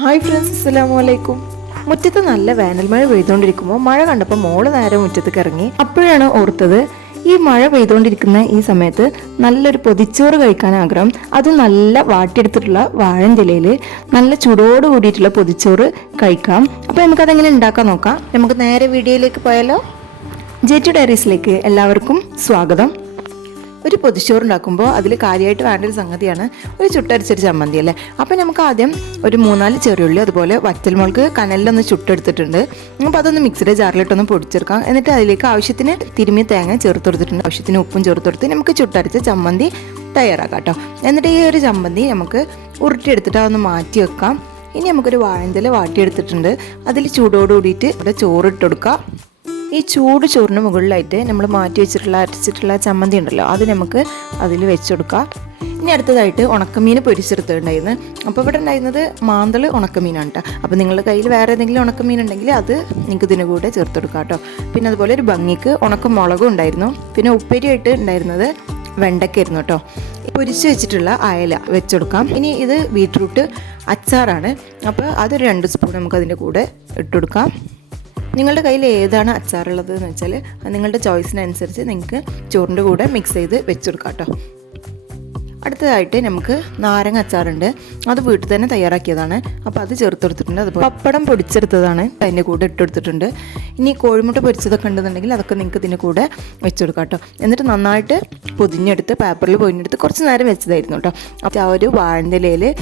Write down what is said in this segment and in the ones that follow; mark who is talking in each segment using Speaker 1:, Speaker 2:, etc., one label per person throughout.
Speaker 1: Hi friends അസ്സലാമു അലൈക്കും മുറ്റത്ത് നല്ല വേനൽ മഴ പെയ്തുകൊണ്ടിരിക്കുമ്പോൾ മഴ കണ്ടപ്പോൾ മോൾ നേരെ മുറ്റത്തേക്ക് ഇറങ്ങി അപ്പോഴാണ് ഓർത്തത് ഈ മഴ പെയ്തുകൊണ്ടിരിക്കുന്ന ഈ സമയത്ത് നല്ലൊരു പൊതിച്ചോറ് കഴിക്കാൻ ആഗ്രഹം. അത് നല്ല വാട്ടിയെടുത്തിട്ടുള്ള വാഴഞ്ചിലയിൽ നല്ല ചൂടോട് കൂടിയിട്ടുള്ള പൊതിച്ചോറ് കഴിക്കാം. അപ്പോൾ നമുക്കതെങ്ങനെ ഉണ്ടാക്കാൻ നോക്കാം. നമുക്ക് നേരെ വീഡിയോയിലേക്ക് പോയാലോ? ജെറ്റു ഡയറീസിലേക്ക് എല്ലാവർക്കും സ്വാഗതം. ഒരു പൊതിച്ചോറുണ്ടാക്കുമ്പോൾ അതിൽ കാര്യമായിട്ട് വേണ്ട ഒരു സംഗതിയാണ് ഒരു ചുട്ടരിച്ചൊരു ചമ്മന്തി അല്ലേ? അപ്പോൾ നമുക്ക് ആദ്യം ഒരു മൂന്നാൽ ചെറിയുള്ളി അതുപോലെ വറ്റൽമുളക് കനലിലൊന്ന് ചുട്ടെടുത്തിട്ടുണ്ട്. അപ്പോൾ അതൊന്ന് മിക്സിയുടെ ജാറിലിട്ടൊന്ന് പൊടിച്ചെടുക്കാം. എന്നിട്ട് അതിലേക്ക് ആവശ്യത്തിന് തിരുമ്മി തേങ്ങ ചേർത്ത് കൊടുത്തിട്ടുണ്ട്. ആവശ്യത്തിന് ഉപ്പും ചേർത്ത് കൊടുത്ത് നമുക്ക് ചുട്ടരച്ച ചമ്മന്തി തയ്യാറാക്കാം കേട്ടോ. എന്നിട്ട് ഈ ഒരു ചമ്മന്തി നമുക്ക് ഉരുട്ടിയെടുത്തിട്ട് അതൊന്ന് മാറ്റി വെക്കാം. ഇനി നമുക്കൊരു വാഴന്തല വാട്ടിയെടുത്തിട്ടുണ്ട്. അതിൽ ചൂടോടുകൂടിയിട്ട് ഇവിടെ ചോറിട്ട് കൊടുക്കാം. ഈ ചൂട് ചോറിന് മുകളിലായിട്ട് നമ്മൾ മാറ്റി വെച്ചിട്ടുള്ള അരച്ചിട്ടുള്ള ചമ്മന്തി ഉണ്ടല്ലോ അത് നമുക്ക് അതിൽ വെച്ച് കൊടുക്കാം ഇനി അടുത്തതായിട്ട് ഉണക്കമീൻ പൊരിച്ചെടുത്തിട്ടുണ്ടായിരുന്നു. അപ്പോൾ ഇവിടെ ഉണ്ടായിരുന്നത് മാന്തൾ ഉണക്കമീനാണ് കേട്ടോ. അപ്പോൾ നിങ്ങളുടെ കയ്യിൽ വേറെ ഏതെങ്കിലും ഉണക്കമീൻ ഉണ്ടെങ്കിൽ അത് നിങ്ങൾക്ക് ഇതിന് കൂടെ ചേർത്ത് കൊടുക്കാം കേട്ടോ. പിന്നെ അതുപോലെ ഒരു ഭംഗിക്ക് ഉണക്ക മുളകും ഉണ്ടായിരുന്നു. പിന്നെ ഉപ്പേരിയായിട്ട് ഉണ്ടായിരുന്നത് വെണ്ടയ്ക്കായിരുന്നു കേട്ടോ. പൊരിച്ച് വെച്ചിട്ടുള്ള അയല വെച്ചെടുക്കാം. ഇനി ഇത് ബീട്രൂട്ട് അച്ചാറാണ്. അപ്പോൾ അതൊരു രണ്ട് സ്പൂൺ നമുക്ക് അതിന്റെ കൂടെ ഇട്ടുകൊടുക്കാം നിങ്ങളുടെ കയ്യിൽ ഏതാണ് അച്ചാറുള്ളത് എന്ന് വെച്ചാൽ നിങ്ങളുടെ ചോയ്സിനനുസരിച്ച് നിങ്ങൾക്ക് ചോറിന്റെ കൂടെ മിക്സ് ചെയ്ത് വെച്ചെടുക്കാം കേട്ടോ അടുത്തതായിട്ട് നമുക്ക് നാരങ്ങ അച്ചാറുണ്ട്. അത് വീട്ടിൽ തന്നെ തയ്യാറാക്കിയതാണ്. അപ്പോൾ അത് ചേർത്ത് കൊടുത്തിട്ടുണ്ട്. അതുപോലെ പപ്പടം പൊടിച്ചെടുത്തതാണ്. അതിന്റെ കൂടെ ഇട്ടെടുത്തിട്ടുണ്ട് ഇനി കോഴിമുട്ട പൊരിച്ചതൊക്കെ ഉണ്ടെന്നുണ്ടെങ്കിൽ അതൊക്കെ നിങ്ങൾക്ക് ഇതിന്റെ കൂടെ വെച്ചെടുക്കാം കേട്ടോ എന്നിട്ട് നന്നായിട്ട് പൊതിഞ്ഞെടുത്ത് പേപ്പറിൽ പൊതിഞ്ഞെടുത്ത് കുറച്ച് നേരം വെച്ചതായിരുന്നു കേട്ടോ അപ്പോൾ ആ ഒരു വാഴന്റെലയിൽ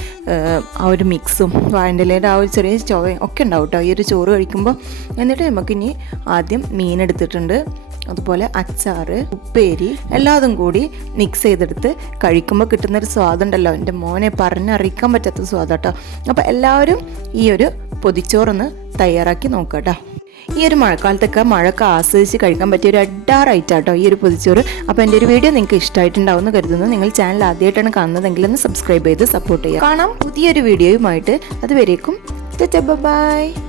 Speaker 1: ആ ഒരു മിക്സും വാഴന്റെലയുടെ ആ ഒരു ചെറിയ ചോയും ഒക്കെ ഉണ്ടാവും കേട്ടോ ഈ ഒരു ചോറ് കഴിക്കുമ്പോൾ എന്നിട്ട് നമുക്കിനി ആദ്യം മീൻ എടുത്തിട്ടുണ്ട്. അതുപോലെ അച്ചാർ ഉപ്പേരി എല്ലാതും കൂടി മിക്സ് ചെയ്തെടുത്ത് കഴിക്കുമ്പോൾ കിട്ടുന്നൊരു സ്വാദുണ്ടല്ലോ എന്റെ മോനെ പറഞ്ഞറിയിക്കാൻ പറ്റാത്ത സ്വാദ് കേട്ടോ അപ്പോൾ എല്ലാവരും ഈ ഒരു പൊതിച്ചോറൊന്ന് തയ്യാറാക്കി നോക്കാം കേട്ടോ ഈ ഒരു മഴക്കാലത്തൊക്കെ മഴയൊക്കെ ആസ്വദിച്ച് കഴിക്കാൻ പറ്റിയ ഒരു അഡാറായിട്ട് കേട്ടോ ഈ ഒരു പൊതിച്ചോറ്. അപ്പോൾ എന്റെ ഒരു വീഡിയോ നിങ്ങൾക്ക് ഇഷ്ടമായിട്ടുണ്ടാവുമെന്ന് കരുതുന്നു. നിങ്ങൾ ചാനൽ ആദ്യമായിട്ടാണ് കാണുന്നതെങ്കിൽ ഒന്ന് സബ്സ്ക്രൈബ് ചെയ്ത് സപ്പോർട്ട് ചെയ്യുക. കാണാം പുതിയൊരു വീഡിയോയുമായിട്ട്. അതുവരേക്കും. ബൈ